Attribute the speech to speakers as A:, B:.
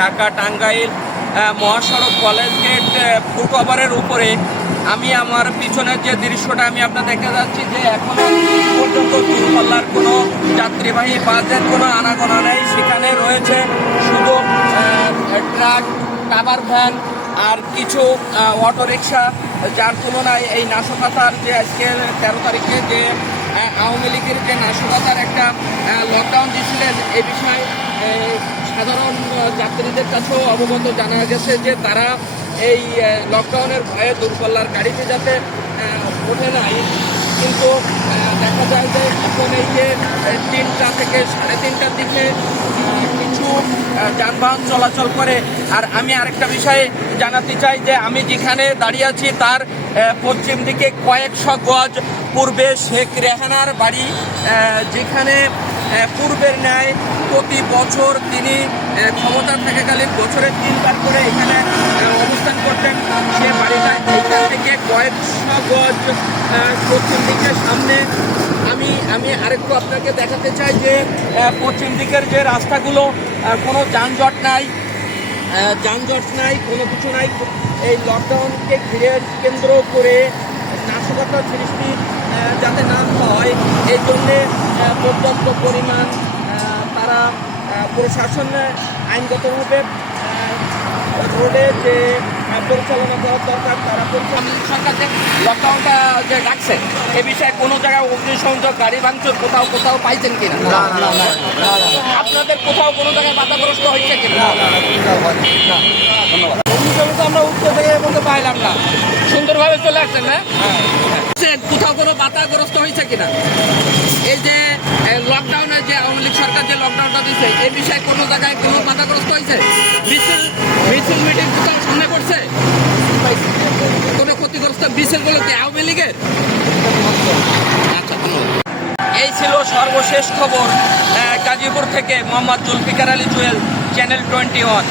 A: ঢাকা টাঙ্গাইল মহাসড়ক, college gate ফুটওভারের উপরে আমি আমার পিছনের যে দৃশ্যটা আমি আপনার দেখতে যাচ্ছি যে এখনও পর্যন্ত দূরপাল্লার কোনো যাত্রীবাহী বাসের কোনো আনাগোনা নেই। সেখানে রয়েছে শুধু ট্রাক, টাবার ভ্যান আর কিছু অটোরিকশা। যার তুলনায় এই নাশকতার যে আজকে তেরো তারিখে যে আওয়ামী লীগের যে নাশকতার একটা লকডাউন দিয়েছিলেন, এ বিষয়ে সাধারণ যাত্রীদের কাছেও অবগত জানা গেছে যে তারা এই লকডাউনের ভয়ে দূরপাল্লার গাড়িতে যাতে ওঠে নাই। কিন্তু দেখা যায় যে এখন এই যে তিনটা থেকে সাড়ে তিনটার দিকে কিছু যানবাহন চলাচল করে। আর আমি আরেকটা বিষয়ে জানাতে চাই যে আমি যেখানে দাঁড়িয়ে আছি তার পশ্চিম দিকে কয়েকশো গজ পূর্বে শেখ রেহানার বাড়ি যেখানে পূর্বের ন্যায় প্রতি বছর তিনি ক্ষমতা থাকাকালীন বছরে তিনবার করে এখানে অবস্থান করতেন। সে বাড়িটা এইখান থেকে কয়েকশো গজ পশ্চিম দিকের সামনে। আমি আমি আরেকটু আপনাকে দেখাতে চাই যে পশ্চিম দিকের যে রাস্তাগুলো কোনো যানজট নাই যানজট নাই, কোনো কিছু নাই। এই লকডাউনকে ঘিরে কেন্দ্র করে নাশকতা সৃষ্টি যাতে না হয় এই জন্যে পর্যাপ্ত পরিমাণ আহ, তারা প্রশাসন আইনগতভাবে রোডে যে পরিচালনা করার দরকার তারা সরকার যে লকডাউনটা যে ডাকছে এ বিষয়ে কোনো জায়গায় অগ্নিসংযোগ গাড়ি ভাঙচুর কোথাও কোথাও পাইছেন কিনা আপনাদের কোথাও কোনো জায়গায় বাধাগ্রস্ত হয়েছে কিনা ধন্যবাদ অগ্নিসংযোগ আমরা উত্তর থেকে এ পর্যন্ত পাইলাম না সুন্দরভাবে চলে আসছেন না কোথাও কোনো বাধাগ্রস্ত হয়েছে কিনা? এই যে লকডাউনে যে আওয়ামী লীগ সরকার যে লকডাউনটা দিচ্ছে এই বিষয়ে কোনো জায়গায় কোনো বাধাগ্রস্ত হয়েছে? মিছিল মিছিল মিটিং কোথাও সামনে করছে কোনো ক্ষতিগ্রস্ত মিছিলগুলো কি আওয়ামী লীগের? আচ্ছা এই ছিল সর্বশেষ খবর গাজীপুর থেকে Mohammad Zulfikar Ali Jewel channel twenty one